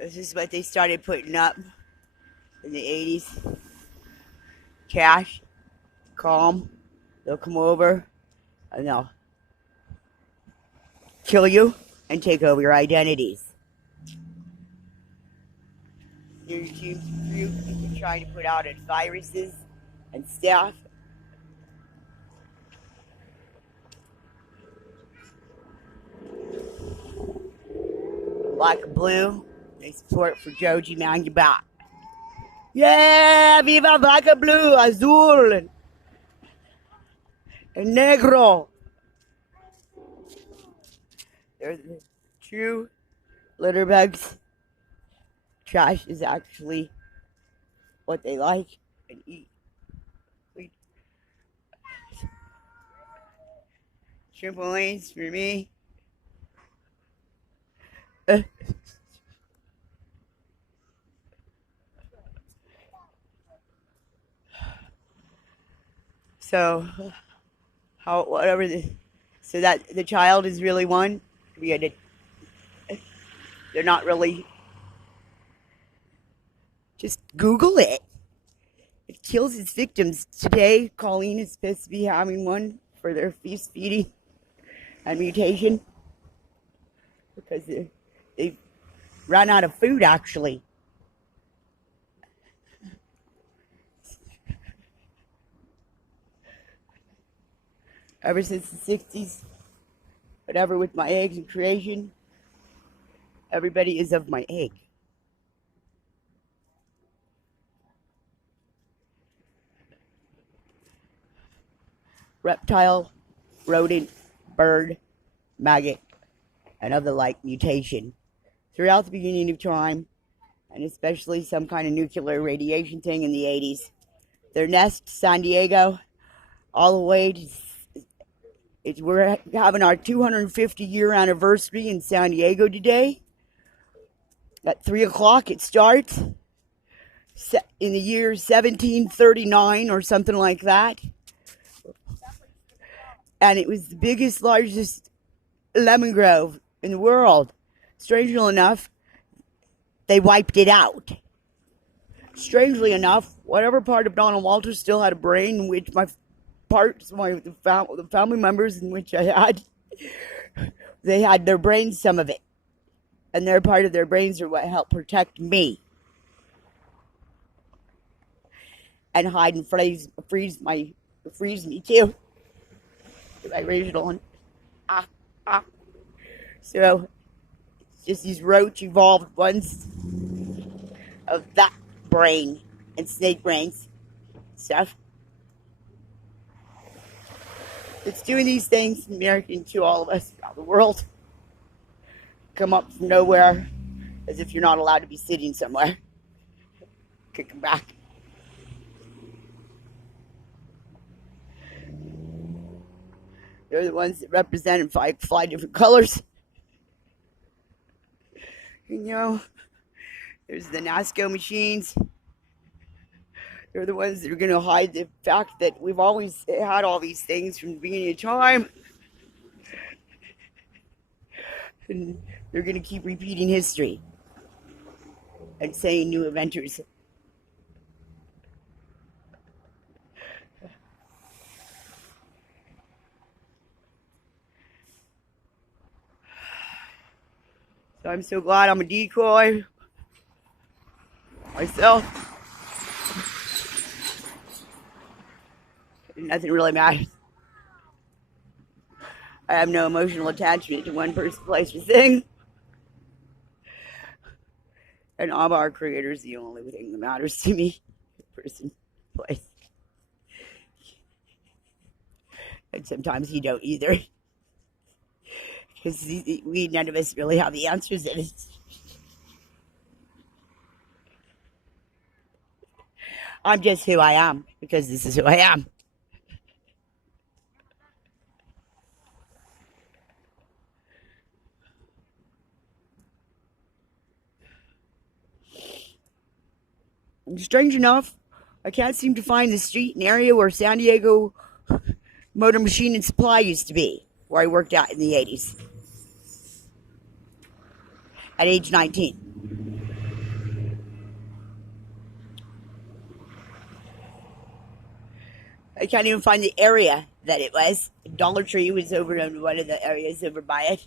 This is what they started putting up in the 80s. Cash, calm. They'll come over and they'll kill you and take over your identities. Your group is trying to put out as viruses and stuff. Black and blue, they support for Joji Mangubat. Yeah, viva black and blue, azul, and negro. They're the true litter bugs. Trash is actually what they like and eat. Triple lanes for me. So, so that the child is really one. They're not really. Just Google it. It kills its victims. Today, Colleen is supposed to be having one for their feast feeding and mutation because they've run out of food, actually. Ever since the 60s, whatever with my eggs and creation, everybody is of my egg. Reptile, rodent, bird, maggot, and of the like mutation. Throughout the beginning of time, and especially some kind of nuclear radiation thing in the 80s, their nest, San Diego, all the way to... We're having our 250-year anniversary in San Diego today. At 3 o'clock it starts. In the year 1739 or something like that. And it was the biggest, largest lemon grove in the world. Strangely enough, they wiped it out. Strangely enough, whatever part of Donald Walter still had a brain, which the family members in which I had, they had their brains, some of it. And their part of their brains are what helped protect me. And hide and freeze me too. My original one. So, it's just these roach evolved ones of that brain and snake brains stuff. It's doing these things in American to all of us around the world. Come up from nowhere as if you're not allowed to be sitting somewhere. Kick them back. They're the ones that represent and fly different colors. There's the NASCO machines. They're the ones that are going to hide the fact that we've always had all these things from the beginning of time. And they're going to keep repeating history and saying new inventors. So I'm so glad I'm a decoy myself. Nothing really matters. I have no emotional attachment to one person, place, or thing. And all of our creator is the only thing that matters to me. Person, place. And sometimes you don't either. Because none of us really have the answers in it. I'm just who I am, because this is who I am. Strange enough, I can't seem to find the street and area where San Diego Motor Machine and Supply used to be, where I worked out in the 80s. At age 19. I can't even find the area that it was. Dollar Tree was over in one of the areas over by it.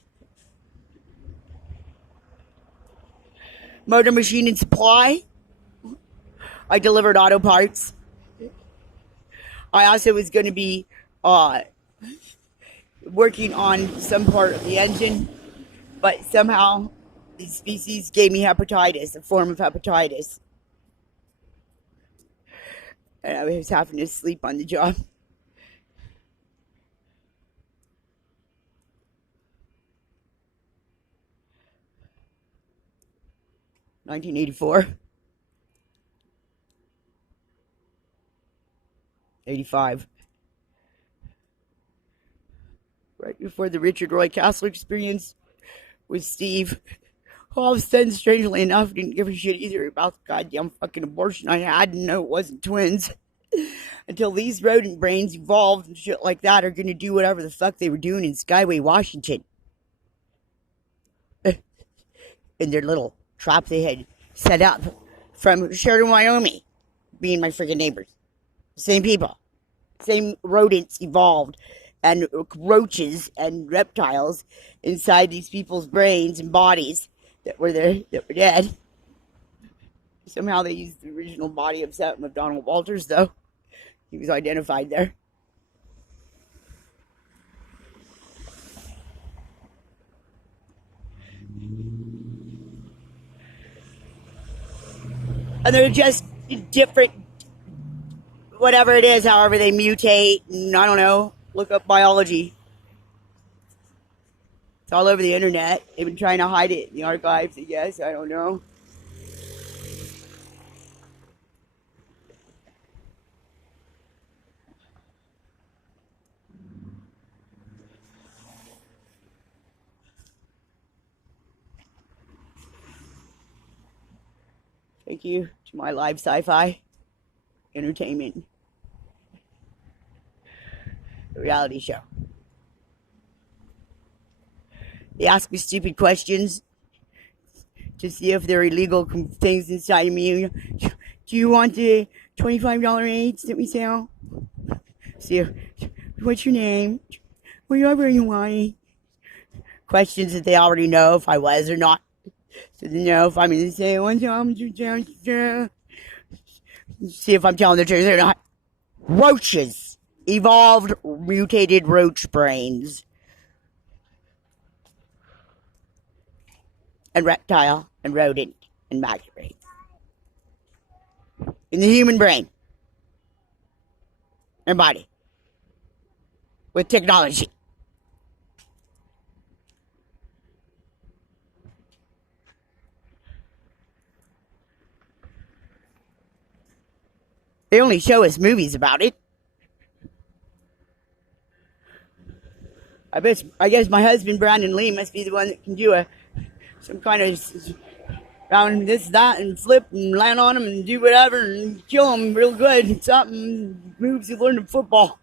Motor Machine and Supply. I delivered auto parts. I also was going to be working on some part of the engine, but somehow the species gave me hepatitis, a form of hepatitis. And I was having to sleep on the job. $1984. 85. Right before the Richard Roy Castle experience with Steve, who all of a sudden, strangely enough, didn't give a shit either about the goddamn fucking abortion I had and know it wasn't twins. Until these rodent brains evolved and shit like that are going to do whatever the fuck they were doing in Skyway, Washington. In their little trap they had set up from Sheridan, Wyoming, being my freaking neighbors. Same people. Same rodents evolved, and roaches and reptiles inside these people's brains and bodies that were dead. Somehow they used the original body of Saturn of Donald Walters, though. He was identified there. And they're just different, whatever it is, however they mutate, and I don't know, look up biology. It's all over the internet. They've been trying to hide it in the archives, I guess, I don't know. Thank you to my live sci-fi entertainment reality show. They ask me stupid questions to see if there are illegal things inside of me. Do you want the $25 AIDS that we sell? See, what's your name? Whatever you want. Questions that they already know if I was or not. So they know if I'm going to say one time, see if I'm telling the truth or not. Roaches. Evolved, mutated roach brains. And reptile, and rodent, and maggot brain. In the human brain. And body. With technology. They only show us movies about it. I guess my husband, Brandon Lee, must be the one that can do some kind of round this, that, and flip and land on them and do whatever and kill them real good. Something moves you learn in football.